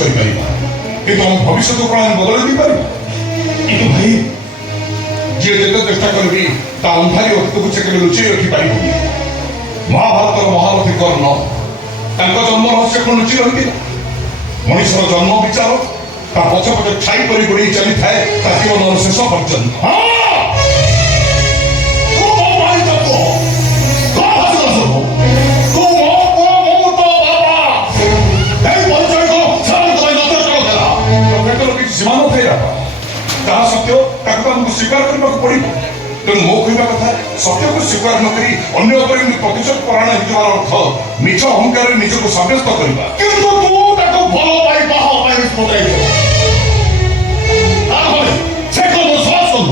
କରିପାରିବା କିନ୍ତୁ ଆମ ଭବିଷ୍ୟତକୁ ଆମେ ବଦଳାଇ ଦେଇପାରିବା କିନ୍ତୁ ଭାଇ ଯିଏ ଯେତେ ଚେଷ୍ଟା କରିବି ତା ଅନ୍ଧାରୀ ଅତୀତକୁ ସେ କେବେ ଲୁଚେଇ ରଖିପାରିବନି ମହାଭାରତର ମହାରଥୀ କର୍ଣ୍ଣ ତାଙ୍କ ଜନ୍ମ ରହସ୍ୟ କଣ ଲୁଚି ରହିଥିଲା ମଣିଷର ଜନ୍ମ ବିଚାର ତା ପଛ ପଛ ଛାଇ କରି ଗୋଡ଼େଇ ଚାଲିଥାଏ ତା ଜୀବନର ଶେଷ ପର୍ଯ୍ୟନ୍ତ ସୀମା ନଥାଏ ତାହା ସତ୍ୟ ତାକୁ ଆମକୁ ସ୍ୱୀକାର କରିବାକୁ ପଡ଼ିବ ତେଣୁ ମୋ କହିବା କଥା ସତ୍ୟକୁ ସ୍ୱୀକାର ନ କରି ଅନ୍ୟ ଉପରେ ପ୍ରତିଶୋଧ ପରାୟଣ ହେଇଯିବାର ଅର୍ଥ ମିଛ ଅହଙ୍କାରରେ ନିଜକୁ ସାବ୍ୟସ୍ତ କରିବା କିନ୍ତୁ ତୁ ତାକୁ ଭଲ ପାଇ ବାହା ପାଇଁ ନିଷ୍ପତ୍ତି ତାହେଲେ ସେ କଣ ସହଜ କରିବ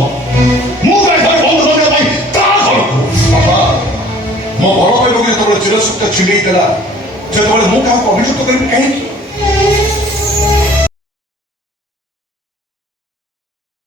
ମୁଁ ତାକୁ ବନ୍ଦ କରିବା ପାଇଁ ତା ଘରକୁ ବାପା ମୋ ବଡ଼ ଭାଇ ଯେତେବେଳେ ଚିରଶକ୍ତ ଛିଣ୍ଡେଇ ଦେଲା ସେତେବେଳେ ମୁଁ କାହାକୁ ଅଭିଯୁକ୍ତ କରିବି କାହିଁକି